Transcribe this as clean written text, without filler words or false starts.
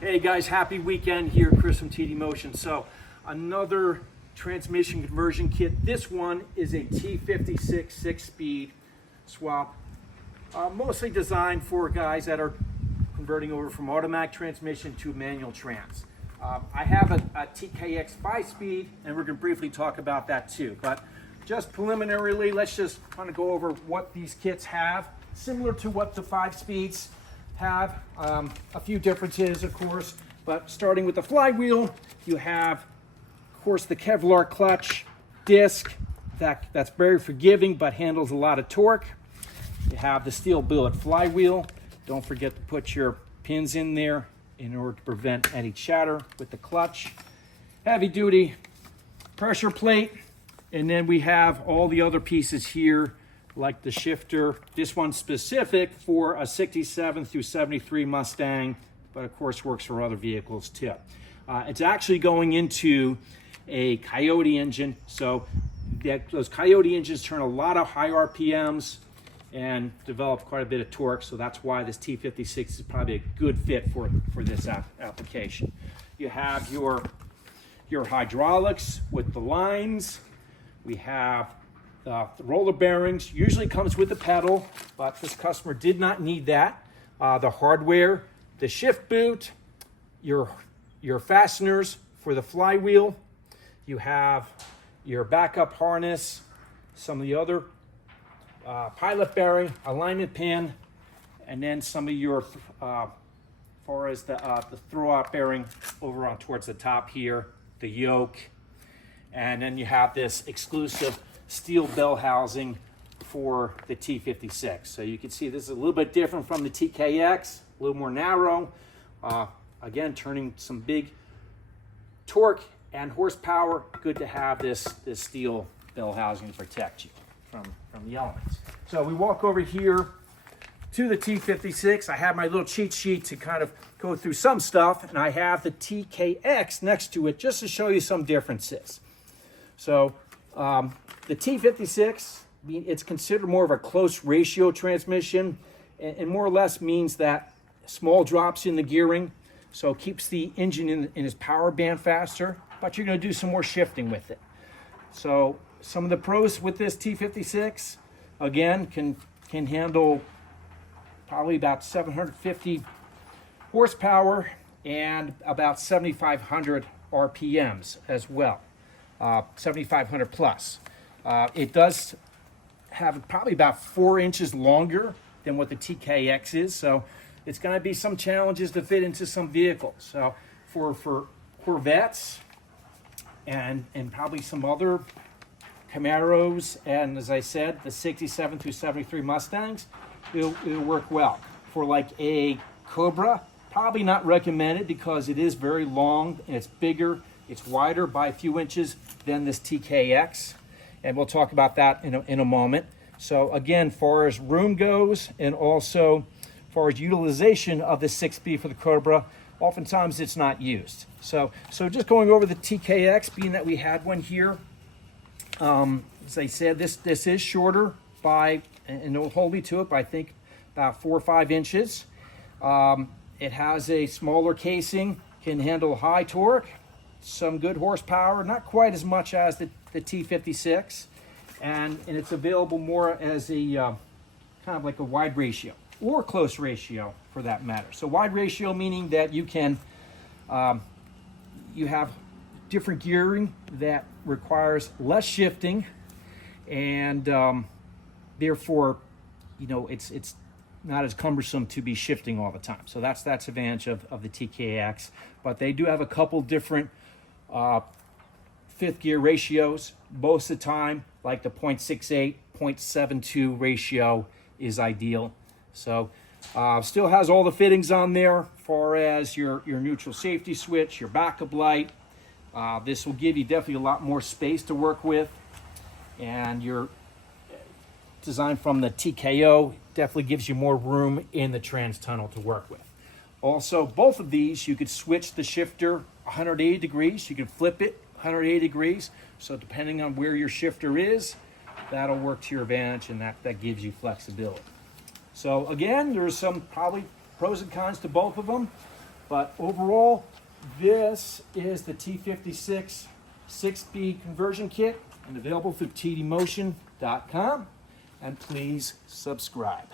Hey guys, happy weekend here, Chris from TD Motion. So another transmission conversion kit. This one is a T56 6-speed swap, mostly designed for guys that are converting over from automatic transmission to manual trans. I have a TKX 5-speed, and we're going to briefly talk about that too. But just preliminarily, let's just kind of go over what these kits have, similar to what the 5-speeds have. A few differences, of course, but starting with the flywheel, you have, of course, the Kevlar clutch disc that's very forgiving but handles a lot of torque. You have the steel billet flywheel. Don't forget to put your pins in there in order to prevent any chatter with the clutch. Heavy duty pressure plate, and then we have all the other pieces here, like the shifter. This one's specific for a 67 through 73 Mustang, but of course works for other vehicles too. It's actually going into a Coyote engine, so those Coyote engines turn a lot of high RPMs and develop quite a bit of torque, so that's why this T56 is probably a good fit for this application. You have your hydraulics with the lines. We have the roller bearings. Usually comes with the pedal, but this customer did not need that. The hardware, the shift boot, your fasteners for the flywheel. You have your backup harness, some of the other pilot bearing, alignment pin, and then some of your, far as the throw-out bearing over on towards the top here, the yoke, and then you have this exclusive steel bell housing for the T56. So you can see this is a little bit different from the TKX, a little more narrow. Again, turning some big torque and horsepower. Good to have this steel bell housing to protect you from the elements. So we walk over here to the T56. I have my little cheat sheet to kind of go through some stuff, and I have the TKX next to it just to show you some differences. So the T56, it's considered more of a close ratio transmission, and more or less means that small drops in the gearing, so it keeps the engine in its power band faster, but you're going to do some more shifting with it. So some of the pros with this T56, again, can handle probably about 750 horsepower and about 7,500 RPMs as well, 7,500 plus. It does have probably about 4 inches longer than what the TKX is, so it's going to be some challenges to fit into some vehicles. So for Corvettes and probably some other Camaros, and as I said, the 67 through 73 Mustangs, it'll work well. For like a Cobra, probably not recommended because it is very long and it's bigger, it's wider by a few inches than this TKX. And we'll talk about that in a moment. So again, far as room goes, and also far as utilization of the 6B for the Cobra, oftentimes it's not used. So just going over the TKX, being that we had one here, as I said, this is shorter by, and don't hold me to it, but I think about 4 or 5 inches. It has a smaller casing, can handle high torque, some good horsepower, not quite as much as the T56, and it's available more as a kind of like a wide ratio or close ratio for that matter. So wide ratio meaning that you can you have different gearing that requires less shifting, and therefore it's not as cumbersome to be shifting all the time. So that's advantage of the TKX. But they do have a couple different fifth gear ratios. Most of the time, like the 0.68, 0.72 ratio is ideal. So still has all the fittings on there, far as your neutral safety switch, your backup light. This will give you definitely a lot more space to work with, and your design from the TKO definitely gives you more room in the trans tunnel to work with. Also, both of these, you could switch the shifter 180 degrees. You can flip it 180 degrees. So depending on where your shifter is, that'll work to your advantage, and that gives you flexibility. So again, there's some probably pros and cons to both of them. But overall, this is the T56 6-speed conversion kit and available through tdmotion.com. And please subscribe.